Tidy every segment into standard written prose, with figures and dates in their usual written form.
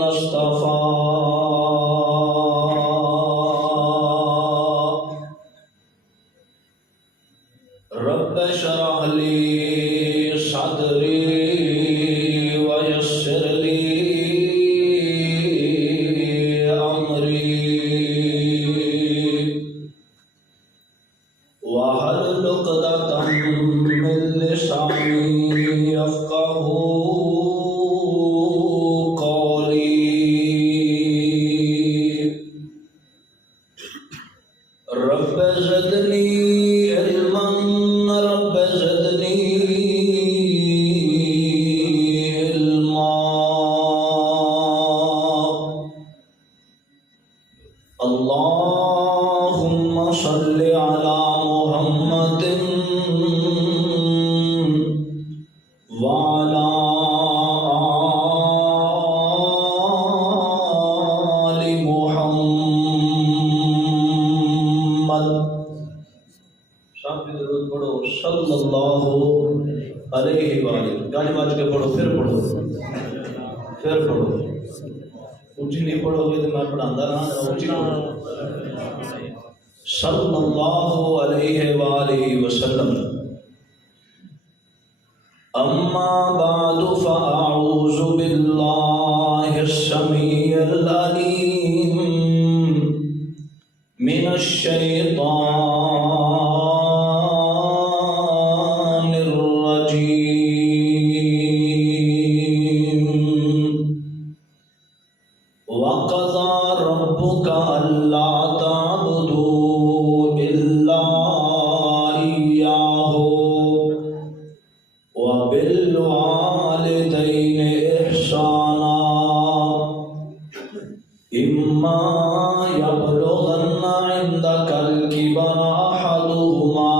اصطفى رب اشرح لي صدري ويسر لي امري واحلل عقدة من لساني يفقهوا قولي رب زدني علما رب زدني علما اللهم صل على محمد وعلى آل محمد شام کی درود پڑھو صلی اللہ علیہ وآلہ گانے باز کے پڑھو پھر پڑھو اونچی نہیں پڑھو گے تو میں پڑھاندہ رہا اونچی پڑھو صلی اللہ علیہ وآلہ وسلم اما بعد فاعوذ باللہ السمیع العلیم من الشیطان الرجیم وقضى ربك ألا تعبدوا إلا إياه وبالوالدين إحسانا إما يبلغن عندك الكبر أحدهما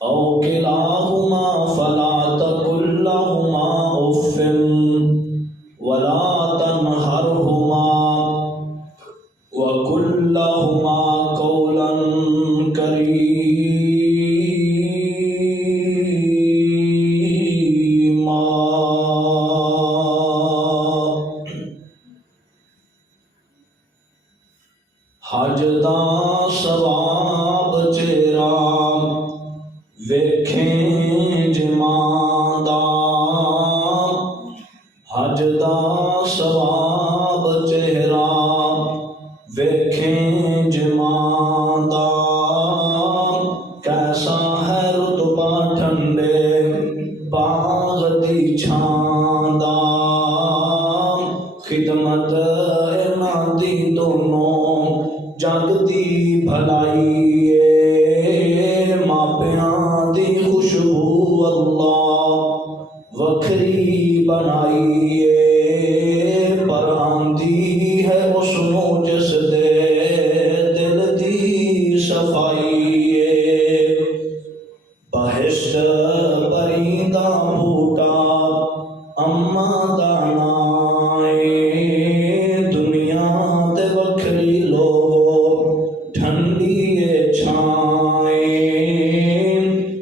أو كلاهما فلا تقل لهما أف ولا تنهرهما وقل لهما قولا كريما حج دا ثواب چہرہ ویکھیں جماں دا حج دا ثواب چہرہ ویکھیں جماں دا کیسا ہے رتبہ ٹھنڈے باغ دی چھاں دا خدمت انہاں دی دونوں جگ دی بھلائی ماپیاں دی خوشبو اللہ وکھری بنائی پر آندی ہے اس نو جس دے دل دی صفائی بہشت پریندہ بھوٹا اما دانا دنیا دے وکھری لو ٹھنڈی چھائیں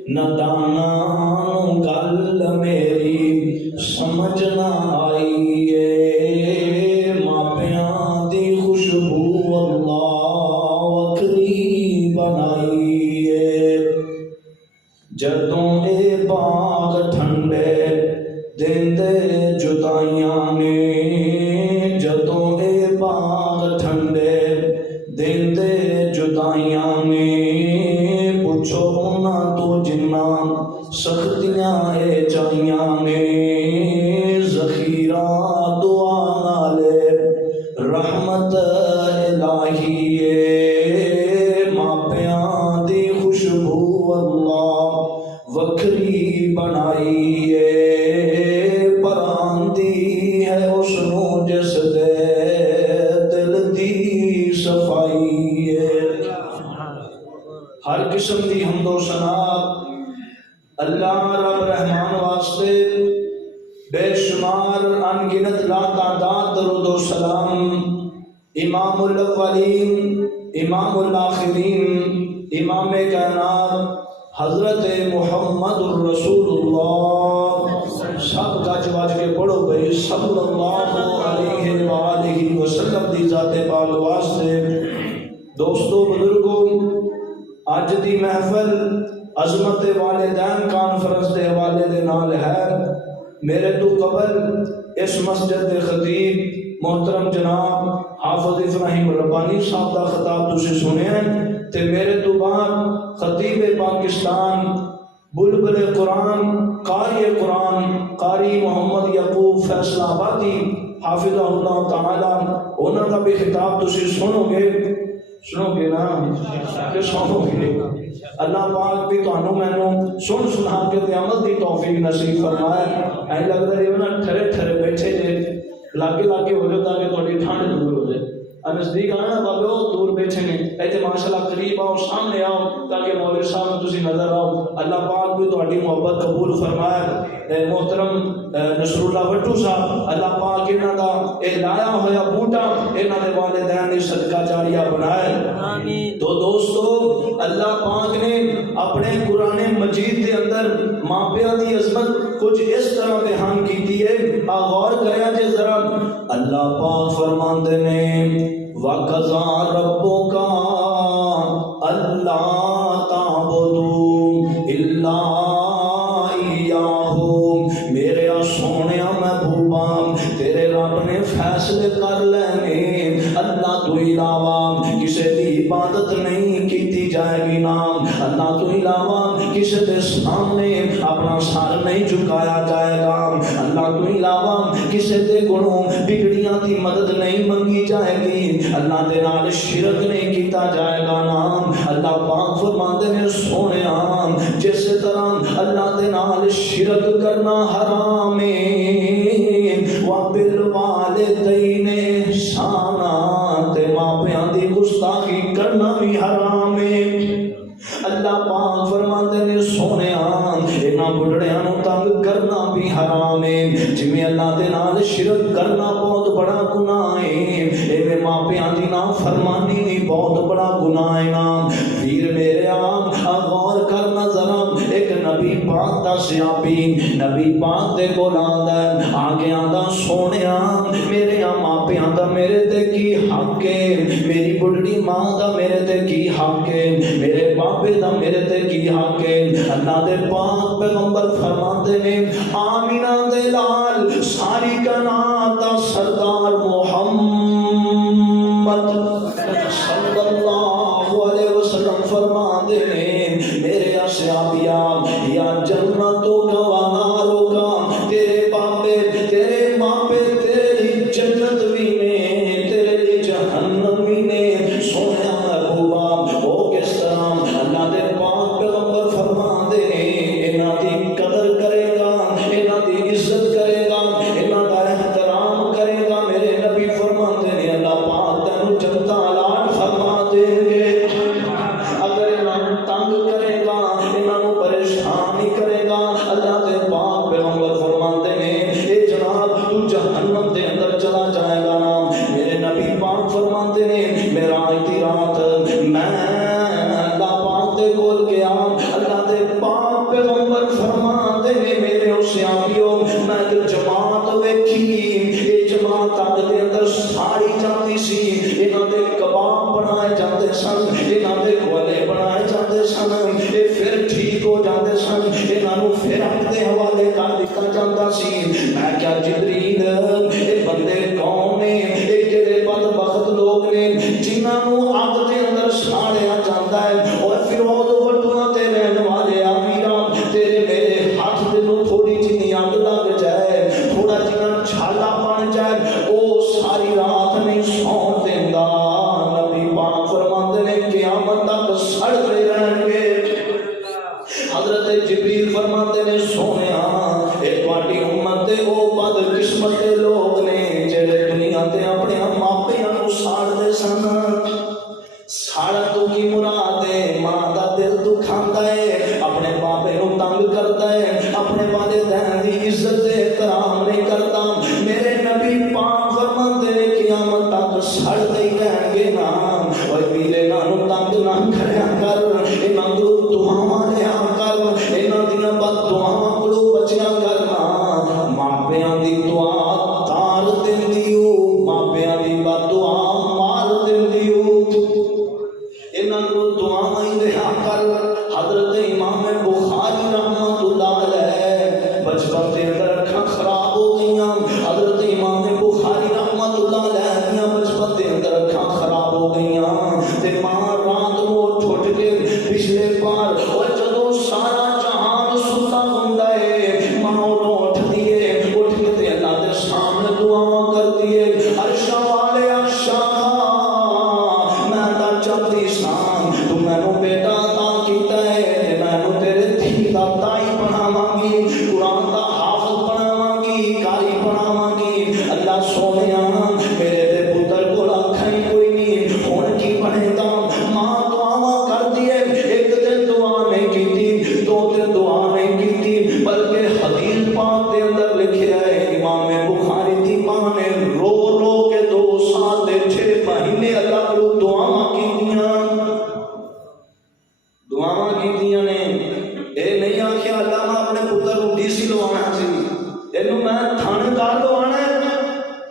نہ دانا گل میری سمجھ نہ آئی ماپیاں دی خوشبو اللہ وکھری بنائی جدوں اے باغ ٹھنڈے دیندے جدائیاں نے جدوں اے باغ ٹھنڈے دیندے جدائیاں نے پوچھو نہ تو جنہ سختیاں اے چائیاں نے ذخیرہ دعا نالے رحمت الہی ماپیاں دی خوشبو اللہ وکھری بنائی پر آندی ہے اس نو جس دے دل دی صفائی ہر قسم دی حمد و ثنا اللہ رب رحمان واسطے بے شمار انگنت لا تعداد درود و سلام امام الاولین امام الآخرین امام کائنات حضرت محمد الرسول اللہ، سب گج وج کے پڑھو بھائی صلی اللہ علیہ وآلہ وسلم دی ذات پاک واسطے۔ دوستو بزرگوں، اج دی محفل عظمت والدین کانفرنس دے حوالے دے نال ہے۔ میرے تو قبل اس مسجد دے خطیب محترم جناب حافظ ابراہیم ربانی صاحب دا خطاب تسی سنیا تے میرے تو بعد خطیب پاکستان بلبل قرآن قاری محمد یعقوب فیصل آبادی حافظہ اللہ تعالی انہوں کا بھی خطاب تسی سنو گے نا کہ سنو گے؟ اللہ پاک بھی تانوں مینوں سن سنا کے تے عمل دی توفیق نصیب فرمائے۔ اے لگدا ہے نا ٹھرے ٹھرے بیٹھے جے لاگے ہو جاتا کہ تھوڑی ٹھنڈ دور ہو جائے۔ نزدیک آنا بابے وہ دور بیٹھے نے، ایتھے ماشاءاللہ قریب آؤ، سامنے آؤ تاکہ مولوی صاحب تسی نظر آؤ۔ اللہ پاک بھی تہاڈی محبت قبول فرمائے۔ محترم نصر اللہ وٹو صاحب، اللہ پاک انہاں دا اے لایا ہویا بوٹا انہاں دے والدین دی صدقہ جاریہ بنائے۔ آمین۔ تو دوستو، اللہ پاک نے اپنے قرآن مجید دے اندر ماں پیو دی عظمت کچھ اس طرح بیان کیتی ہے، غور کریا جے ذرا۔ اللہ پاک فرماندے نے وَقَضَىٰ رَبُّكَ أَلَّا تَعْبُدُوا إِلَّا إِيَّاهُ۔ میرے سونیا محبوبا تیرے رب نے فیصلے کر لینے اللہ تو علاوہ کسی دی عبادت نہیں کیتی جائے گی نا، اللہ تو علاوہ کسی دے سامنے اپنا سر نہیں جھکایا جائے گا، اللہ تو علاوہ کسی دے گنوں بگڑیاں دی مدد نہیں منگی جائے گی، اللہ دے نال شرک نہیں کیتا جائے گا نا۔ اللہ پاک فرماندے نے سونیا جس طرح اللہ دے نال شرک کرنا حرام ہے، وَبِالْوَالِدَيْنِ احسانا، تے ماں پیاں دی گستاخی کرنا بھی حرام ہے۔ اللہ پاک فرماندے نے سونیا انہاں بڑھڑیاں نوں تنگ کرنا بھی حرام ہے، جویں اللہ دے نال شرک کرنا بہت بڑا گناہ ہے، ایویں ماں پیاں دی نافرمانی بھی بہت بڑا گناہ ہے نا۔ پھر میرے آپ غور کرنا ذرا، ایک نبی پاک دا صحابی نبی پاک دے کول آندا ہے، آگے آندا سونیا میرے ماں پیاں دا میرے تے کی حق ہے، میری بڑھڑی ماں دا میرے تے کی حق ہے، میرے بابے دا میرے تے کی حق ہے۔ اللہ دے پاک پیغمبر فرماتے نے آمینہ دے لال ساری کائنات دا سردار محمد صلی اللہ علیہ وسلم فرماتے ہیں میرے صحابیہ یا جنتوں کا وناروں کا، تیرے باپے تیرے ماپے تیرے لیے جنت بھی نے تیرے لیے جہنم بھی نے۔ سونے محبوبہ او کس طرح اللہ دے پاک پیغمبر فرماندے انہاں دی قدر کرے گا، انہاں دی عزت کرے گا، انہاں دا احترام کرے گا، میرے نبی فرماندے نے اللہ پاک تینوں جنتا الاٹ فرما دیں گے۔ اگر انہاں تنگ کرے گا، انہاں نوں پریشان نہیں کرے گا، اللہ دے پاک پیغمبر فرماندے نے اے جناب تو جہنم دے اندر چلا جائے گا نا۔ میرے نبی پاک فرماندے نے معراج دی رات میں اللہ پاک دے کول گیا، اللہ دے پاک پیغمبر فرماندے نے میرے صحابیوں میں تے جماعت ویکھی، اے جماعت اگ دے اندر ساڑی جاندی سی، انہاں دے کباب بنائے جاندے سن، انہاں دے گولے بنائے جاندے سن، اے پھر ٹھیک ہو جاندے سن، انہاں نوں پھر اپنے حوالے کر دتا جاندا سی۔ میں کیا جبریل اے بندے کون نے، اے کہڑے بدبخت لوگ نے جنہاں نوں اگ دے اندر ساڑیا جاندا ہے، اور پھر وہ وڈواں تے رہن والے امیراں تیرے میرے ہاتھ دے نوں تھوڑی جی اگ لگ جائے، تھوڑا جنا چھالا بن جائے، او ساری رات نہیں سون دیندا۔ نبی پاک فرماندے نے قیامت تک سڑتے رہن گے۔ حضرت جبریل فرماتے نے سونیا اے تواڈی امت دے او بد قسمت دے لوگ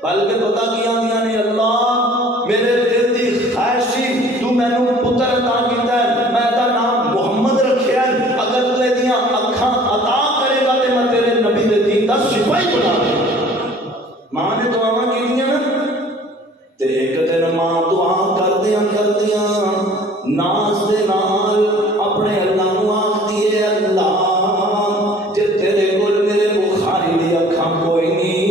بلکہ پتہ کیا آندیاں نے اللہ میرے دل دی خواہش سی تو مینوں پتر عطا کیتا ہے میں دا نام محمد رکھیا ہے اگر تو ایدیاں اکھاں عطا کرے گا تے میں تیرے نبی دے دین دا سپاہی بنا دے ماں نے دعاواں کیتیاں نا تے ایک دن ماں دعا کردیاں ناز دے نال اپنے اللہ نو آکھدی ہے اللہ جے تیرے کول میرے بخاری دی اکھاں کوئی نہیں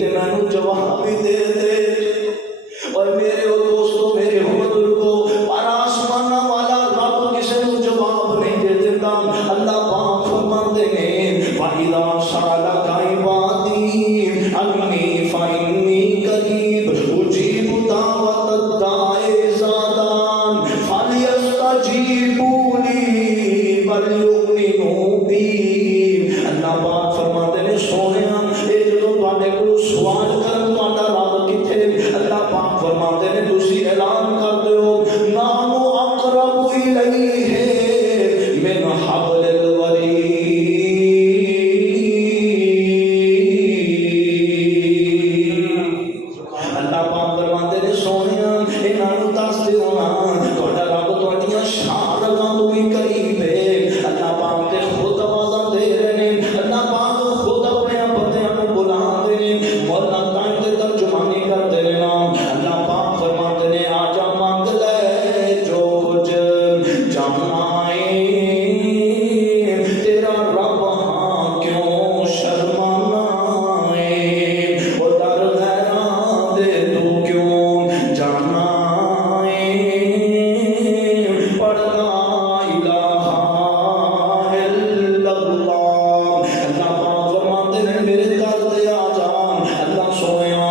تے مینوں جواب بھی دے دے اور میرے او دوستو میرے بزرگو پر آسمان والا رب کسے نو جواب نہیں دے دیتا اللہ پاک فرماندے نے وَإِذَا سَأَلَكَ عِبَادِي عَنِّي فَإِنِّي قَرِيبٌ أُجِيبُ دَعْوَةَ الدَّاعِ إِذَا دَعَانِ فَلْيَسْتَجِيبُوا لِي وَلْيُؤْمِنُوا بِي اللہ پاک فرماتے نے سونیا اے جدوں تواڈے کول سوال کرن تہاڈا رب کتھے اللہ پاک فرماتے نے تسی اعلان کر دیو نحن اقرب الیہ من حبل الورید اللہ پاک فرماتے نے سونیا انہاں نوں دس دیو نا تہاڈا رب تہاڈیاں شان رگاں تو بھی قریب ہے اللہ پاک تے خود آوازاں دے رہے نے اللہ پاک خود اپنے بندیاں نوں بلا دے نے مولا تائیں تے ترجمانی کر دے نا اللہ پاک فرماتے نے آجا مانگ لے جو کچھ جاننا ہے تیرا رب ہاں کیوں شرمانا ہے وہ در غیراں دے تو کیوں جانا ہے پڑھ لا الہ الا اللہ اللہ پاک فرماتے نے میرے در دے آ جا اللہ سونیا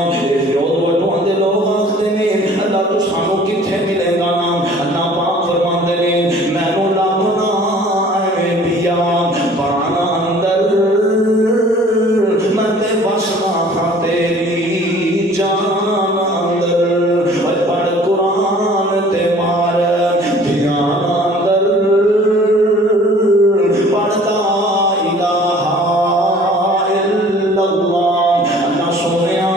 لوگ آختے نے اللہ تو سانو کتھے ملے گا نا اللہ پاک فرماتے نے مینوں لبنا اے پیا بانا اندر میں تے بسنا ہاں تیری جان اندر اے پڑھ قرآن تے مار دھیان اندر پڑھ لا الہ الا اللہ اللہ سونیا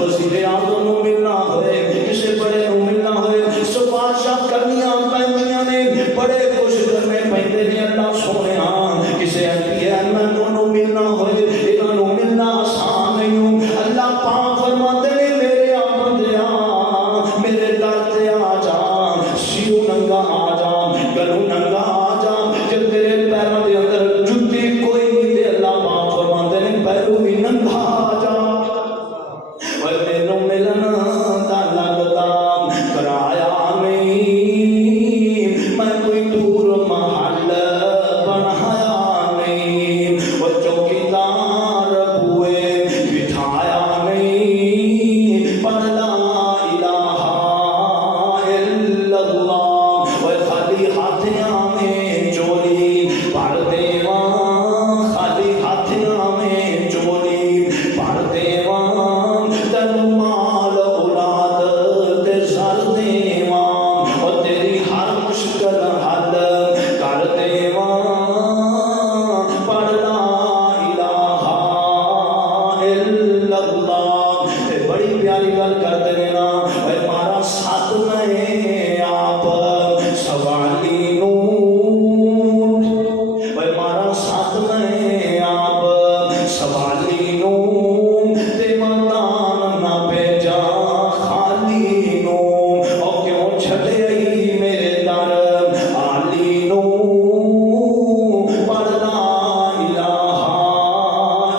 وزیر اعظم نو ملنا ہوئے کسے بڑے نو ملنا ہوئے سفارشاں کرنیاں پیندیاں نے بڑے کچھ کرنے پیندے نے اللہ سونیا کسے انبیاء نو ملنا ہوئے انہاں نو ملنا آسان نہیں ہوں اللہ پاک فرماتے نے میرے بندیا میرے در تے آ جا سیو ننگا آ جا گلو ننگا آ جا جب تیرے پیروں دے اندر جُتی کوئی نہیں تے اللہ پاک فرماتے نے پیروں بھی ننگا آ جا اور مینوں ملنا دا لگدا کرایا نہیں میں کوئی دور محل بنایا نہیں وہ چوکیدار بوئے بٹھایا نہیں پڑھ لا الہ الا اللہ وہ خالی ہاتھیاں میں چولی پڑھ دیواں خالی ہاتھیاں میں چولی پڑھ دیواں تینوں مال اولاد تے زر دیواں اور تیری ہر مشکل حل کر دیواں پڑھ لا الہ الا اللہ تے بڑی پیاری گل کرتے نے نا اے مارا ساتھ میں آپ سوالی نون اے مارا ساتھ میں آپ سوالی نون تے مدان نہ بھیجا خالی نون او کیوں چھڑے آئی میرے در عالی نون پڑھ لا الہ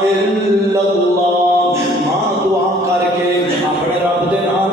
الا اللہ ماں دعا کر کے اپنے رب دے نال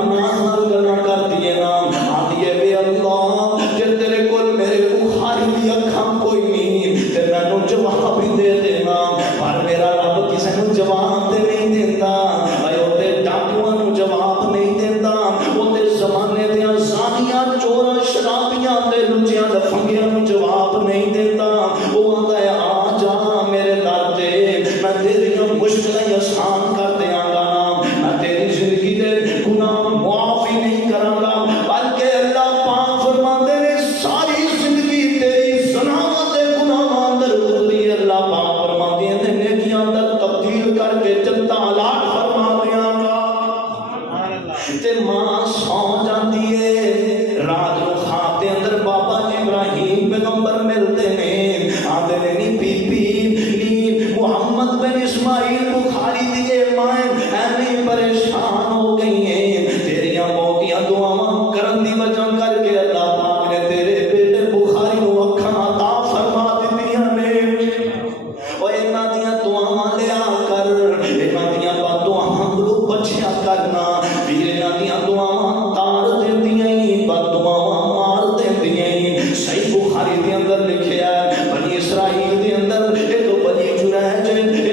کرنا ویر انہاں دیاں دعاواں تار دیندیاں ہی بد دعاواں مار دیندیاں ہی صحیح بخاری دے اندر لکھیا ہے بنی اسرائیل دے اندر ایک بنی جریج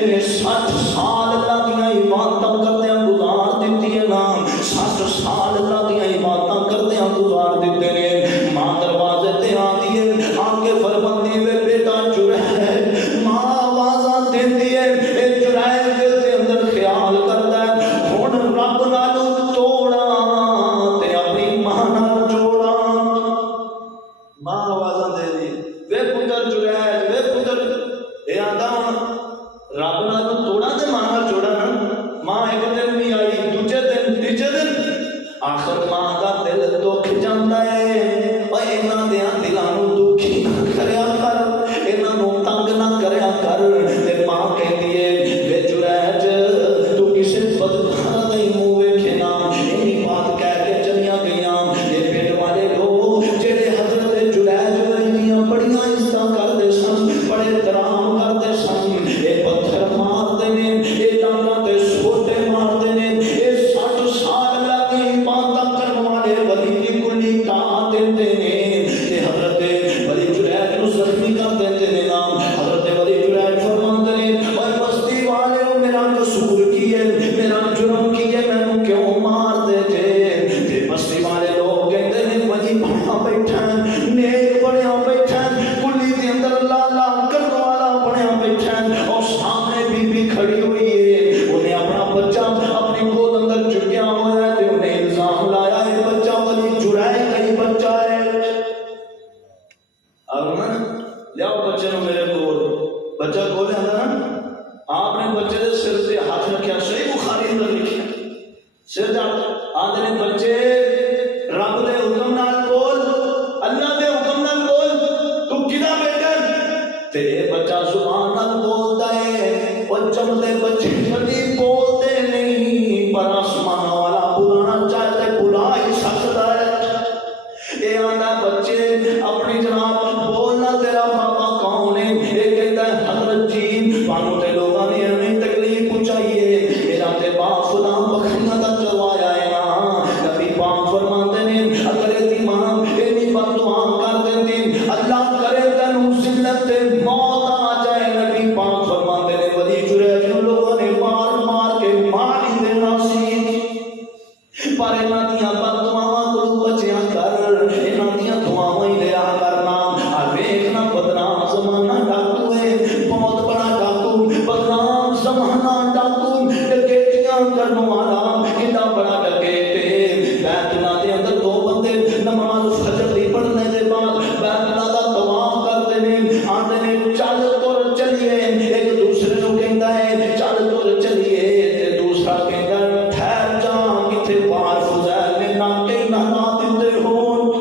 نے 60 سال اللہ دیاں عبادتاں کردیاں گزار دتی ہے نا 60 سال اللہ دیاں عبادتاں کردیاں گزار دتے نے ماں دروازے تے آندی ہے آ کے فرماندی ہے بیٹا جریج ماں آوازاں دیندی ہے اے جریج دے اندر خیال کردا ہے ہن رب نال توڑا تے اپنی ماں نال جوڑا ماں آوازاں دے دی وے پتر جریج وے پتر اے آندا ہن رب نال توڑا تے ماں نال جوڑا نا ماں ایک دن نہیں آئی دوجے دن تیجے دن آخر ماں دا دل دکھ جاندا ہے او انہاں دیاں دلاں نوں دکھی نہ کریا کر انہاں نوں تنگ نہ کریا کر تے ماں کہندی ہے وے جریج تو کسے بدکار دا منہ ویکھے نا اینی بات کہہ کے چلیاں گئیاں یہ پیٹ والے لوگ جڑے حضرت جریج ورگیاں بڑیاں عزتاں کردے سن بڑے احترام کردے سن اے پتھر مارتے نے اے ڈانگاں تے سوٹے مارتے نے اے 60 سال لگے عبادتاں کرن والے ولی دی کلی ٹا دیندے نے تے حضرت ولی جریج نوں زخمی کر دیندے نے نا حضرت ولی جریج فرماندے نے اے بستی والے میرا قصور کی ہے میرا جرم کی ہے مینوں کیوں مار دے جے تے بستی والے لوگ کہندے نے ولی بڑا بیٹھا ہے نیک بڑیا بیٹھا ہے کلی دے اندر لالا کرن والا بڑیا بیٹھا ہے اور سامنے بی بی کھڑی ہوئی ہے انہیں اپنا بچہ اپنی گود اندر چکیا ہوا ہے تے انہیں الزام لایا ہے بچہ ولی جریج کا ہی بچہ ہے اور نا لیاؤ بچے نو میرے کول بچہ کول ہے نا آپ نے بچے دے سر سے ہاتھ رکھیا صحیح بخاری اندر لکھیا سر تے آندے نے بچے رب دے حکم نال بول اللہ دے حکم نال بول تو کدا بیٹا تے اے بچہ زبان نال بولدا ہے او جمدے بچے کبھی بولدے نہیں پر آسمان والا بلانا چاہتا ہے بلا ہی سکتا ہے اے آندا بچے اپنی جناب بولنا تیرا پاپا کون ہے اے کہتا ہے حضرت جی بانو تے لوگاں نے ہمیں تکلیف پہنچائی ہے میرا تے باپ فلاں بکریاں دا چروایا ہے نا نبی پاک فرماندے نے اگر دی ماں اینی بد دعا کر دیندی اللہ کرے تینوں ذلت تے موت آ جائے نبی پاک فرماندے نے ولی جریج نوں لوگاں نے مار مار کے مار ہی دینا سی پر انہاں دیاں بد دعاواں کولوں بچیا کر انہاں دیاں دعاواں ہی لیا کرنا آ ویکھنا بدنام زمانہ ڈاکو ہے بہت بڑا ڈاکو بدنام زمانہ ڈاکو ڈکیتیاں کرن والا کڈا بڑا ڈکیت ہے بیت اللہ دے اندر دو بندے نماز فجر دی پڑھنے دے بعد بیت اللہ دا طواف کرتے نے آندے نے چل تر چلیے ایک دوسرے نوں کہندا ہے چل تر چلیے تے دوسرا کہندا ہے ٹھہر جا کتے پار فضیل نے ناکے نہ دتے ہون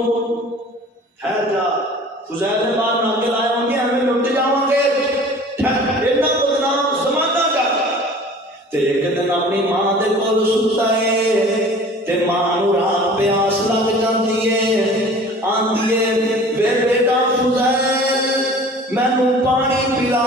ٹھہر جا فضیل نے بار ناکے لائے ہوں گے ہمیں لٹ جاواں گے اینا بدنام زمانہ جا تے ایک دن اپنی ماں دے کول ستا ہے تے ماں نوں رات پیاس لگ جاندی ہے آندی ہے وے بیٹا فضیل مینوں پانی پلا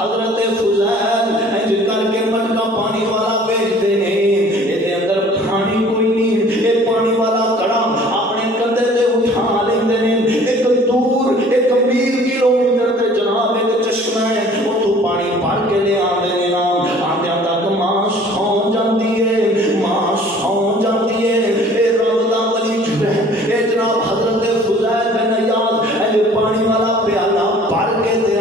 حضرت فضیل انج کر کے مٹکا پانی والا بھیجدے نے اے دے اندر پانی کوئی نہیں اے پانی والا کڑا اپنے کندھے تے اٹھا لیندے نے ایک دور 1 کلومیٹر تے جناب ایک چشمہ ہے اوتھوں پانی بھر کے لے آندے نے نا آندیاں تک ماں سو جاندی ہے ماں سو جاندی ہے اے رب دا ولی جریج اے جناب حضرت فضیل بن عیاض اے پانی والا پیالہ بھر کے تے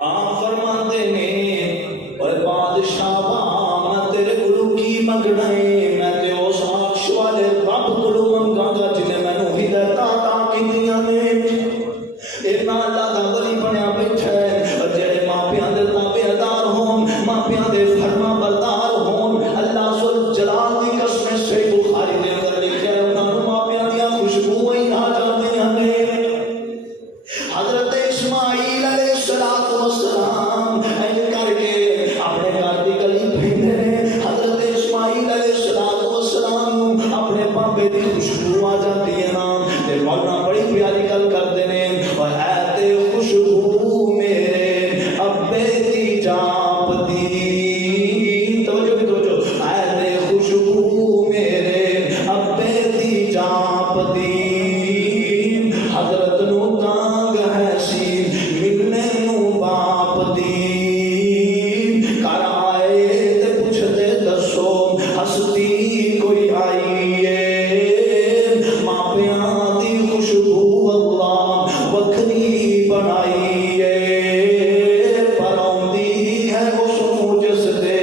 آپ فرماتے ہیں اور بادشاہ میں تیرے گلو کی منگنا ہے میں تے اس عرش والے رب گلو منگا گا جنہیں میں نو ہدایت عطا کیتیاں نے اینا اللہ دا ولی بنیا بیٹھا ہے اور جڑے ماپیاں دے تابعدار ہون ماپیاں دے فرما بردار ہون اللہ ذل جلال دی قسم سے بخاری دے اندر لکھا ہے انہاں نو ماپیاں دی خوشبوئیں نہ جاندیاں نے حضرت اسماعیل علیہ السلام این کر کے اپنے گھر دی گلی پھیندے نے حضرت اسماعیل علیہ السلام اپنے بابے دی خوشبو آ جاتی ہے نا تے مولانا بڑی پیاری گل کردے نے اور اے تے خوشبو میرے ابے دی جاپ دی توجہ اے تے خوشبو میرے ابے دی جاپ دی حضرت نو تانگ ہے سی ملنے نو باپ دی کر آئے تے پوچھ دے دسو ہستی کوئی آئی ہے ماپیاں دی خوشبو اللہ وکھری بنائی ہے پر آندی ہے اس موجز دے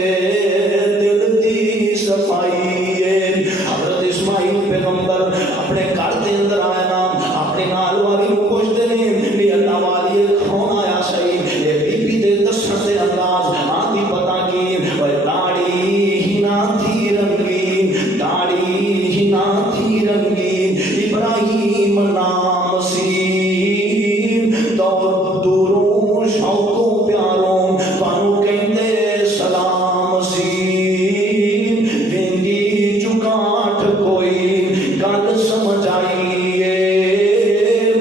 دل دی صفائی ہے حضرت اسماعیل پیغمبر اپنے گھر دے اندر آئے نا اپنے نال والی نو پوچھتے ہیں بھی اللہ والی کون آیا صحیح یہ بی بی دے دسن دے انداز آندھی پتا کی اور داڑھی ہی نہ تھی رنگین داڑھی ہی نہ تھی رنگین ابراہیم نام سین دوروں شوقوں پیاروں بانو کہندے سلام سین وینگی چکاٹ کوئی گل سمجھ آئیے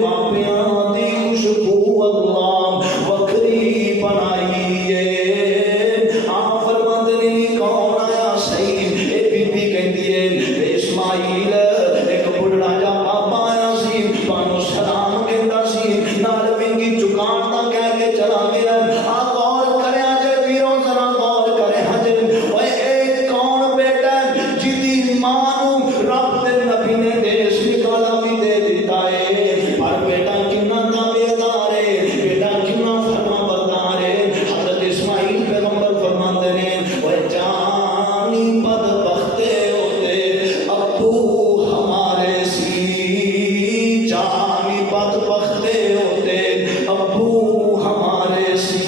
ماپیاں دی خوشبو اللہ وکھری بنائیے آپ فرماتے نہیں کون آیا صحیح اے بی بی کہندی ہے اسماعیل ایک بڑھڑا جا بابا آیا سی بانو سلام کہندا سی نال ونگی چکان دا کہہ کے چلا گیا آ غور کرے اجے ویرو ذرا غور کرے اجے اوے اے کون بیٹا جدی ماں نو رب دے نبی نے دیش نکالا بھی دے دیتا ہے پر بیٹا کنا تابعدار ہے بیٹا کنا فرما بردار ہے حضرت اسماعیل پیغمبر فرماندے نے اوے جانی بدبختے ہوتے ابو ہمارے سی جانی بدبختے ہوتے ابو ہمارے سی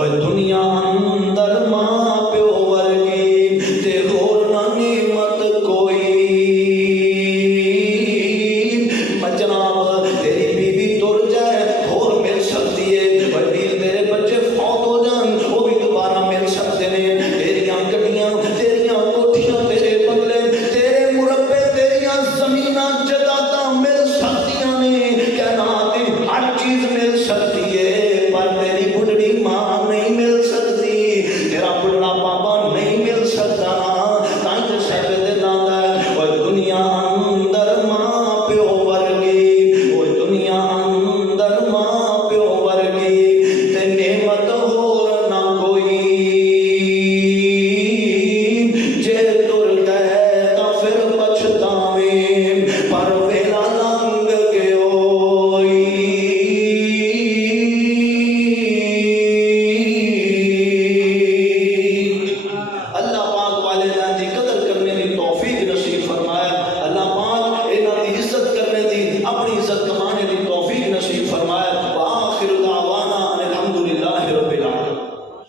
اور دنیا